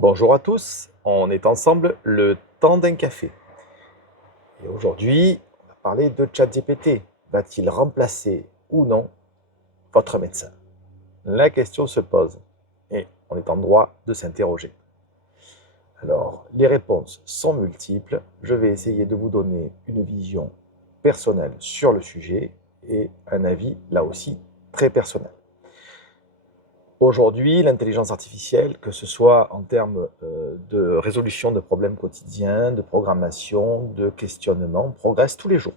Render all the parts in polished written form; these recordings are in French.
Bonjour à tous, on est ensemble le temps d'un café. Et aujourd'hui, on va parler de ChatGPT. Va-t-il remplacer ou non votre médecin? La question se pose et on est en droit de s'interroger. Alors, les réponses sont multiples. Je vais essayer de vous donner une vision personnelle sur le sujet et un avis, là aussi, très personnel. Aujourd'hui, l'intelligence artificielle, que ce soit en termes de résolution de problèmes quotidiens, de programmation, de questionnement, progresse tous les jours.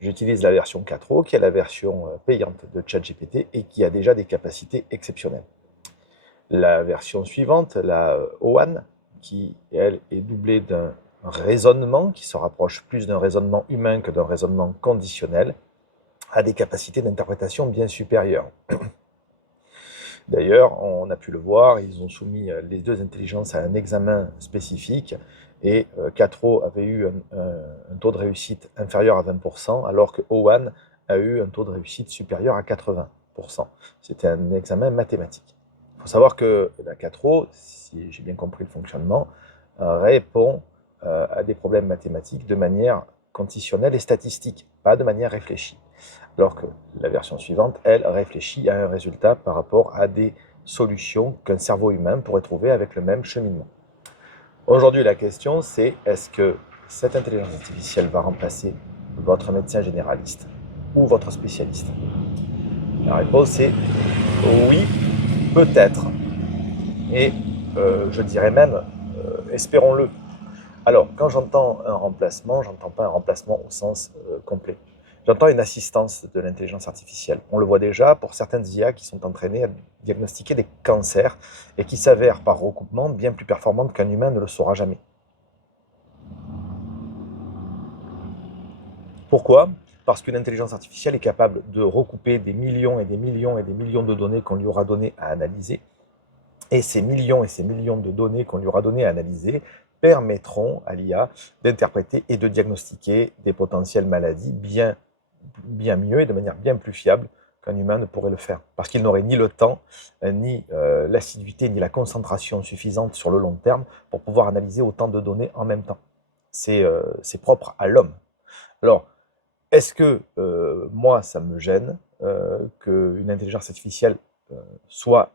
J'utilise la version 4o, qui est la version payante de ChatGPT et qui a déjà des capacités exceptionnelles. La version suivante, la O1, qui, elle, est doublée d'un raisonnement qui se rapproche plus d'un raisonnement humain que d'un raisonnement conditionnel, a des capacités d'interprétation bien supérieures. D'ailleurs, on a pu le voir, ils ont soumis les deux intelligences à un examen spécifique et 4O avait eu un taux de réussite inférieur à 20%, alors que O1 a eu un taux de réussite supérieur à 80%. C'était un examen mathématique. Il faut savoir que la 4O, si j'ai bien compris le fonctionnement, répond à des problèmes mathématiques de manière conditionnelle et statistique, pas de manière réfléchie. Alors que la version suivante, elle, réfléchit à un résultat par rapport à des solutions qu'un cerveau humain pourrait trouver avec le même cheminement. Aujourd'hui, la question, c'est est-ce que cette intelligence artificielle va remplacer votre médecin généraliste ou votre spécialiste? La réponse est oui, peut-être. Et je dirais même, espérons-le. Alors, quand j'entends un remplacement, j'entends pas un remplacement au sens complet. J'entends une assistance de l'intelligence artificielle. On le voit déjà pour certaines IA qui sont entraînées à diagnostiquer des cancers et qui s'avèrent par recoupement bien plus performantes qu'un humain ne le saura jamais. Pourquoi? Parce qu'une intelligence artificielle est capable de recouper des millions et des millions et des millions de données qu'on lui aura données à analyser. Et ces millions et ces millions de données qu'on lui aura données à analyser permettront à l'IA d'interpréter et de diagnostiquer des potentielles maladies bien mieux et de manière bien plus fiable qu'un humain ne pourrait le faire. Parce qu'il n'aurait ni le temps, ni l'assiduité, ni la concentration suffisante sur le long terme pour pouvoir analyser autant de données en même temps. C'est propre à l'homme. Alors, est-ce que moi, ça me gêne qu'une intelligence artificielle soit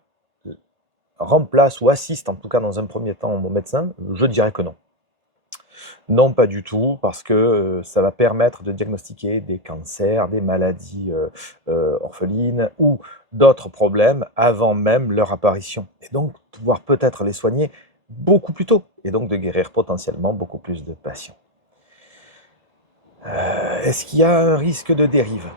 remplace ou assiste, en tout cas dans un premier temps, mon médecin? Je dirais que non. Non, pas du tout, parce que ça va permettre de diagnostiquer des cancers, des maladies orphelines ou d'autres problèmes avant même leur apparition. Et donc pouvoir peut-être les soigner beaucoup plus tôt, et donc de guérir potentiellement beaucoup plus de patients. Est-ce qu'il y a un risque de dérive?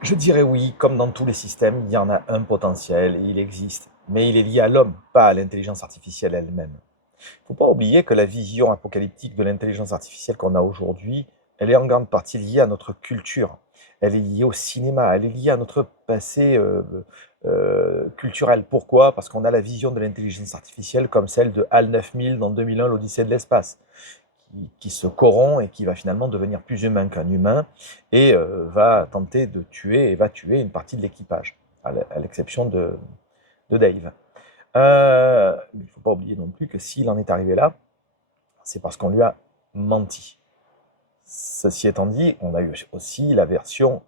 Je dirais oui, comme dans tous les systèmes, il y en a un potentiel, il existe, mais il est lié à l'homme, pas à l'intelligence artificielle elle-même. Il ne faut pas oublier que la vision apocalyptique de l'intelligence artificielle qu'on a aujourd'hui, elle est en grande partie liée à notre culture. Elle est liée au cinéma, elle est liée à notre passé culturel. Pourquoi? Parce qu'on a la vision de l'intelligence artificielle comme celle de HAL 9000 dans 2001, l'Odyssée de l'espace, qui se corrompt et qui va finalement devenir plus humain qu'un humain et va tenter de tuer et va tuer une partie de l'équipage, à l'exception de Dave. Mais il ne faut pas oublier non plus que s'il en est arrivé là, c'est parce qu'on lui a menti. Ceci étant dit, on a eu aussi la version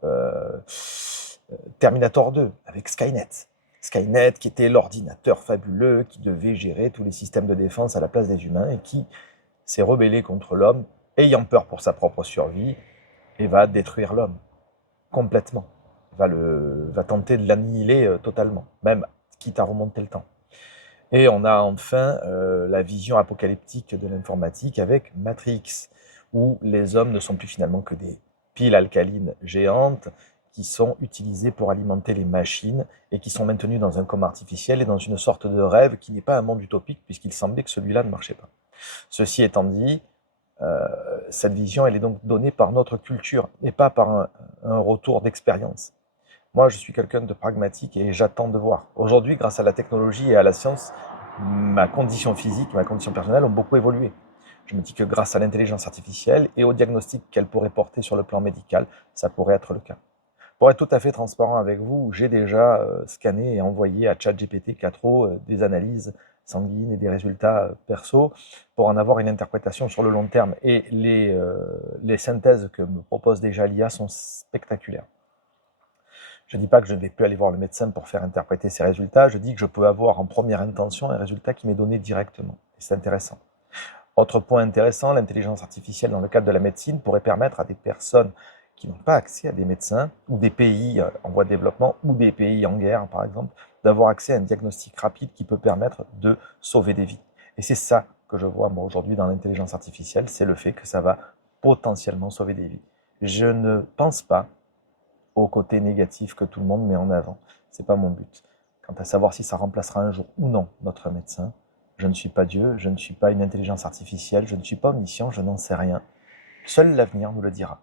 Terminator 2 avec Skynet. Skynet qui était l'ordinateur fabuleux qui devait gérer tous les systèmes de défense à la place des humains et qui s'est rebellé contre l'homme, ayant peur pour sa propre survie, et va détruire l'homme complètement. Va tenter de l'annihiler totalement, même quitte à remonter le temps. Et on a enfin la vision apocalyptique de l'informatique avec Matrix, où les hommes ne sont plus finalement que des piles alcalines géantes qui sont utilisées pour alimenter les machines et qui sont maintenues dans un coma artificiel et dans une sorte de rêve qui n'est pas un monde utopique puisqu'il semblait que celui-là ne marchait pas. Ceci étant dit, cette vision, elle est donc donnée par notre culture et pas par un retour d'expérience. Moi, je suis quelqu'un de pragmatique et j'attends de voir. Aujourd'hui, grâce à la technologie et à la science, ma condition physique, ma condition personnelle ont beaucoup évolué. Je me dis que grâce à l'intelligence artificielle et au diagnostic qu'elle pourrait porter sur le plan médical, ça pourrait être le cas. Pour être tout à fait transparent avec vous, j'ai déjà scanné et envoyé à ChatGPT 4o des analyses sanguines et des résultats perso pour en avoir une interprétation sur le long terme. Et les synthèses que me propose déjà l'IA sont spectaculaires. Je ne dis pas que je ne vais plus aller voir le médecin pour faire interpréter ces résultats, je dis que je peux avoir en première intention un résultat qui m'est donné directement. Et c'est intéressant. Autre point intéressant, l'intelligence artificielle dans le cadre de la médecine pourrait permettre à des personnes qui n'ont pas accès à des médecins, ou des pays en voie de développement, ou des pays en guerre par exemple, d'avoir accès à un diagnostic rapide qui peut permettre de sauver des vies. Et c'est ça que je vois moi aujourd'hui dans l'intelligence artificielle, c'est le fait que ça va potentiellement sauver des vies. Je ne pense pas au côté négatif que tout le monde met en avant. C'est pas mon but. Quant à savoir si ça remplacera un jour ou non notre médecin, je ne suis pas Dieu, je ne suis pas une intelligence artificielle, je ne suis pas omniscient, je n'en sais rien. Seul l'avenir nous le dira.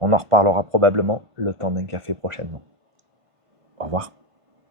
On en reparlera probablement le temps d'un café prochainement. Au revoir.